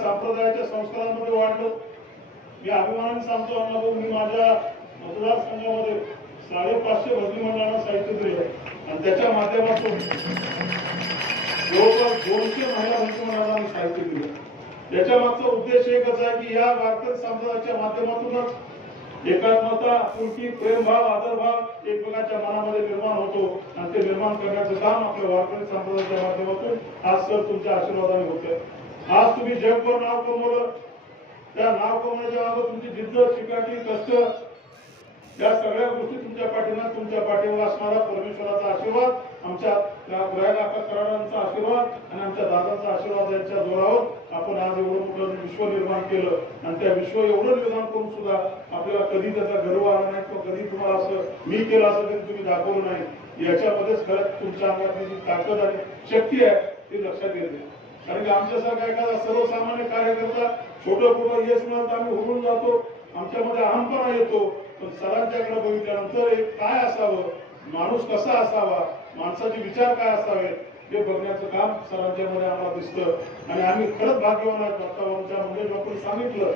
संप्रदायाच्या संस्कारांमध्ये वाढलो. मी अभिमानाने सांगतो अण्णाभाऊ मी माझ्या मतदारसंघामध्ये साडेपाचशे भजनी मंडळांना साहित्य दिले आणि त्याच्या माध्यमातून जवळपास दोनशे महिला भजनी मंडळांना साहित्य दिलं याच्या मागचा उद्देश एकच आहे की या वारकरी संप्रदायाच्या माध्यमातूनच एकात्मता आपुलकी प्रेमभाव आदरभाव एकमेकांच्या मनामध्ये निर्माण होतो. आणि ते निर्माण करण्याचं काम आपल्या वारकरी संप्रदायाच्या माध्यमातून आज सर तुमच्या आशीर्वादाने होते आज तुम्ही जगभर नाव कमवलं. त्या नाव कमवण्याच्या बाबत तुमची जिद्द चिकाटी कष्ट या सगळ्या गोष्टी तुमच्या पाठीमाग तुमच्या पाठीवर असणारा परमेश्वराचा आशीर्वाद आमच्या ग्रहकाका कराडांचा आशीर्वाद आणि आमच्या दादांचा आशीर्वाद यांच्या जोरावर आपण आज एवढं मोठं विश्व निर्माण केलं. आणि त्या विश्व एवढं निर्माण करून सुद्धा आपल्याला कधी त्याचा गर्व आला नाही किंवा कधी तुम्हाला असं मी केलं असं तरी तुम्ही दाखवलं नाही. याच्यामध्येच खरंच तुमच्या अंगातली जी ताकद आणि शक्ती आहे ती लक्षात येते. कारण की आमच्यासारखा एखादा सर्वसामान्य कार्यकर्ता छोटं कुठं यश मिळत आम्ही होऊन जातो. आमच्यामध्ये अहमपणा येतो. पण सरांच्याकडे बघितल्यानंतर एक काय असावं? माणूस कसा असावा? माणसाचे विचार काय असावे हे बघण्याचं काम सरांच्या मध्ये आम्हाला दिसतं. आणि आम्ही खरंच भाग्यवान आहोत. दत्ताभाऊंच्या मुंबई आपण सांगितलं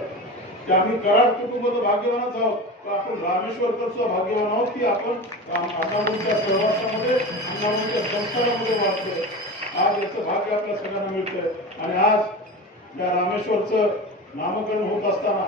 की आम्ही कराड कुटुंबाचं भाग्यवानच आहोत. पण आपण रामेश्वरकर सुद्धा भाग्यवान आहोत की आपण अण्णाभाऊंच्या सहवासामध्ये अण्णाभाऊंच्या संस्कारामध्ये वाढतोय. आज याचं भाग्य आपल्या सगळ्यांना मिळतंय. आणि आज या रामेश्वरचं नामकरण होत असताना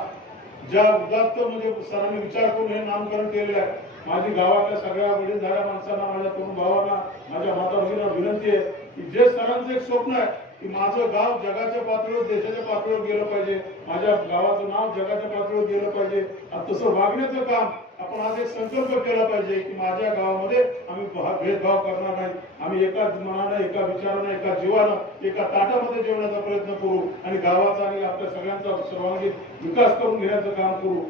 ज्या उदात्त म्हणजे सरांनी विचार करून हे नामकरण केलेलं आहे माझी गावातल्या सगळ्या वडीलधाऱ्या माणसांना माझ्या तरुण भावांना माझ्या माता भगिनीला विनंती आहे की जे सरांचं एक स्वप्न आहे की माझं गाव जगाच्या पातळीवर देशाच्या पातळीवर गेलं पाहिजे. माझ्या गावाचं नाव जगाच्या पातळीवर गेलं पाहिजे. आणि तसं वागण्याचं काम आपण आज एक संकल्प केला पाहिजे की माझ्या गावामध्ये आम्ही भेदभाव करणार नाही. आम्ही एका मनानं एका विचारानं एका जीवानं एका ताटामध्ये जेवण्याचा प्रयत्न करू आणि गावाचा आणि आपल्या सगळ्यांचा सर्वांगीण विकास करून घेण्याचं काम करू.